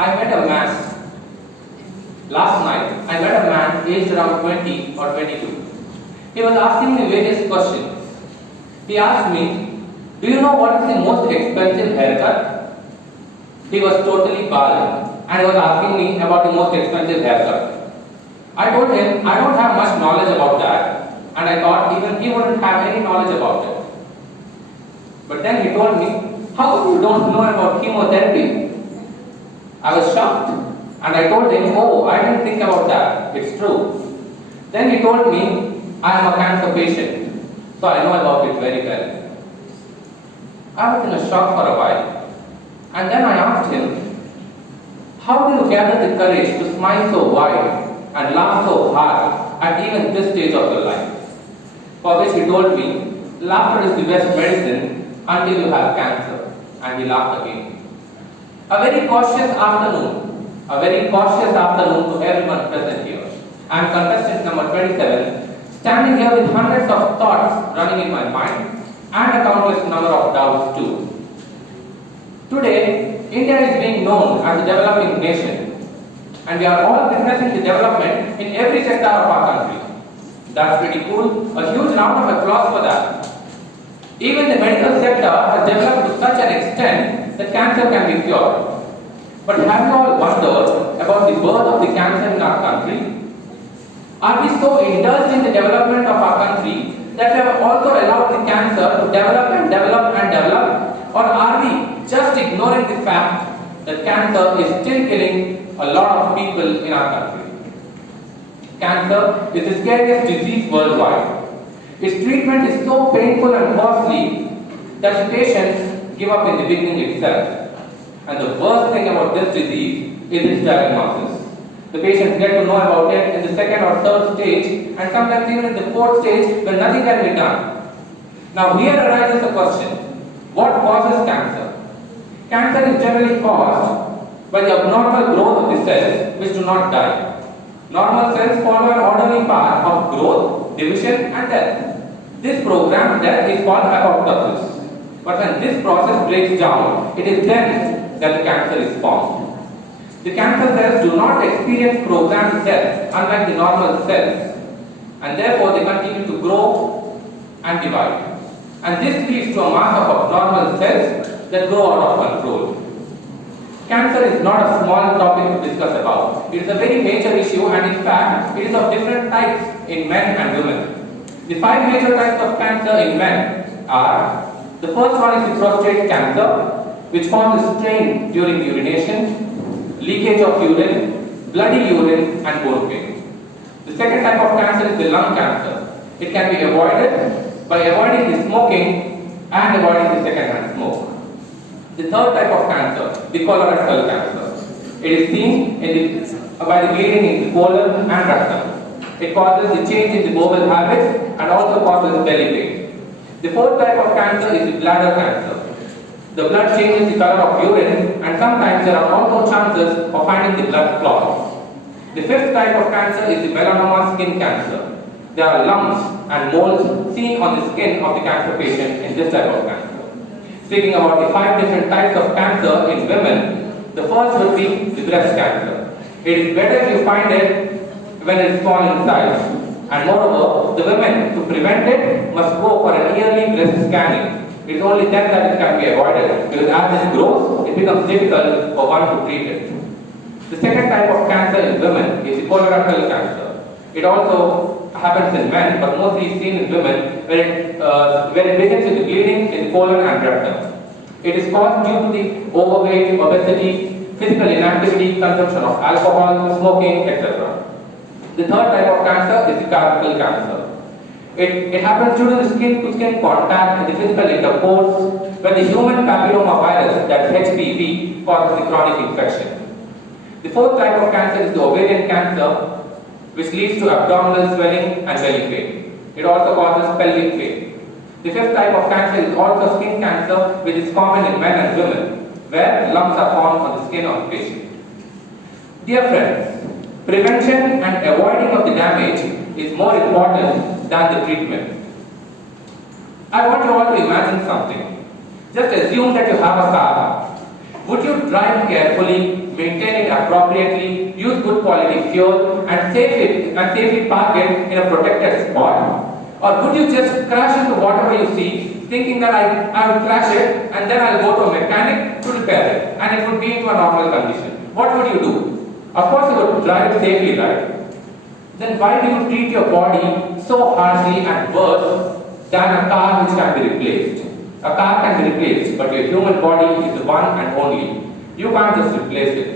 I met a man last night. I met a man aged around 20 or 22. He was asking me various questions. He asked me, "Do you know what is the most expensive haircut?" He was totally bald and was asking me about the most expensive haircut. I told him I don't have much knowledge about that, and I thought even he wouldn't have any knowledge about it. But then he told me, "How come you don't know about chemotherapy?" I was shocked and I told him, "Oh, I didn't think about that. It's true." Then he told me, "I am a cancer patient, so I know about it very well." I was in a shock for a while, and then I asked him, "How do you gather the courage to smile so wide and laugh so hard at even this stage of your life?" For which he told me, "Laughter is the best medicine until you have cancer." And he laughed again. A very cautious afternoon to everyone present here. I am contestant number 27, standing here with hundreds of thoughts running in my mind and a countless number of doubts too. Today, India is being known as a developing nation, and we are all witnessing the development in every sector of our country. That's pretty cool. A huge round of applause for that. Even the medical sector has developed to such an extent that cancer can be cured. But have you all wondered about the birth of the cancer in our country? Are we so indulged in the development of our country that we have also allowed the cancer to develop and develop and develop? Or are we just ignoring the fact that cancer is still killing a lot of people in our country? Cancer is the scariest disease worldwide. Its treatment is so painful and costly that the patients give up in the beginning itself. And the worst thing about this disease is its diagnosis. The patients get to know about it in the second or third stage, and sometimes even in the fourth stage when nothing can be done. Now here arises the question, what causes cancer? Cancer is generally caused by the abnormal growth of the cells which do not die. Normal cells follow an orderly path of growth, division and death. This programmed death is called apoptosis. But when this process breaks down, it is then that the cancer is formed. The cancer cells do not experience programmed death unlike the normal cells, and therefore they continue to grow and divide. And this leads to a mass of abnormal cells that grow out of control. Cancer is not a small topic to discuss about. It is a very major issue, and in fact, it is of different types in men and women. The 5 major types of cancer in men are: the first one is the prostate cancer, which causes strain during urination, leakage of urine, bloody urine and bone pain. The second type of cancer is the lung cancer. It can be avoided by avoiding the smoking and avoiding the second-hand smoke. The third type of cancer, the colorectal cancer. It is seen by the bleeding in the colon and rectum. It causes the change in the bowel habits and also causes belly pain. The fourth type of cancer is the bladder cancer. The blood changes the color of urine, and sometimes there are also chances of finding the blood clots. The fifth type of cancer is the melanoma skin cancer. There are lumps and moles seen on the skin of the cancer patient in this type of cancer. Speaking about the 5 different types of cancer in women, the first would be the breast cancer. It is better if you find it when it is small in size. And moreover, the women, to prevent it, must go for an yearly breast scanning. It is only then that it can be avoided, because as it grows, it becomes difficult for one to treat it. The second type of cancer in women is the colorectal cancer. It also happens in men, but mostly seen in women, where it begins with the bleeding in the colon and rectum. It is caused due to the overweight, obesity, physical inactivity, consumption of alcohol, smoking, etc. The third type of cancer is the cervical cancer. It happens due to the skin-to-skin contact and the physical intercourse, where the human papillomavirus, that's HPV, causes the chronic infection. The fourth type of cancer is the ovarian cancer, which leads to abdominal swelling and belly pain. It also causes pelvic pain. The fifth type of cancer is also skin cancer, which is common in men and women, where lumps are formed on the skin of the patient. Dear friends, prevention and avoiding of the damage is more important than the treatment. I want you all to imagine something. Just assume that you have a car. Would you drive carefully, maintain it appropriately, use good quality fuel, and safely park it in a protected spot? Or would you just crash into whatever you see, thinking that I will crash it and then I'll go to a mechanic to repair it and it would be into a normal condition? What would you do? Of course you would drive it safely, right? Then why do you treat your body so harshly and worse than a car which can be replaced? A car can be replaced, but your human body is the one and only. You can't just replace it.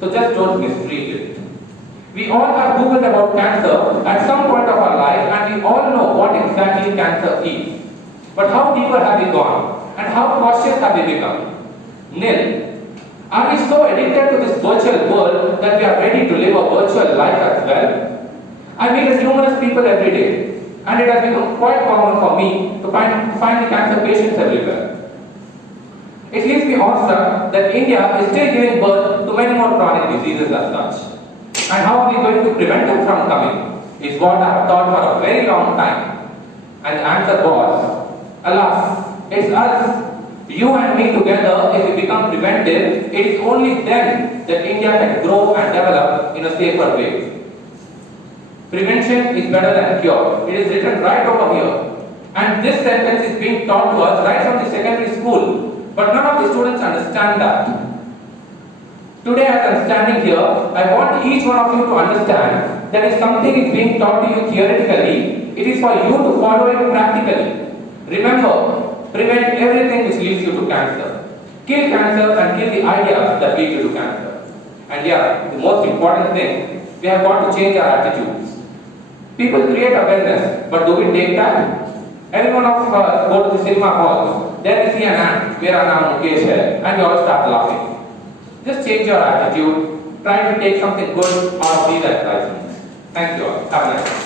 So just don't mistreat it. We all have Googled about cancer at some point of our life and we all know what exactly cancer is. But how deeper have we gone? And how cautious have we become? Nil. Are we so addicted to this virtual world that we are ready to live a virtual life as well? I meet numerous people every day and it has become quite common for me to find cancer patients everywhere. It leaves me awestruck that India is still giving birth to many more chronic diseases as such. And how are we going to prevent them from coming is what I have thought for a very long time. And the answer was, alas, it's us, you and me together. If we become preventive, it is only then that India can grow and develop in a safer way. Prevention is better than cure. It is written right over here. And this sentence is being taught to us right from the secondary school. But none of the students understand that. Today as I am standing here, I want each one of you to understand that if something is being taught to you theoretically, it is for you to follow it practically. Remember, prevent everything which leads you to cancer. Kill cancer and kill the ideas that lead you to cancer. And yeah, the most important thing, we have got to change our attitudes. People create awareness, but do we take that? Every one of us go to the cinema hall, there we see an ant, where our Mukesh hai, and we all start laughing. Just change your attitude, try to take something good out of these advertisements. Thank you all. Have a nice day.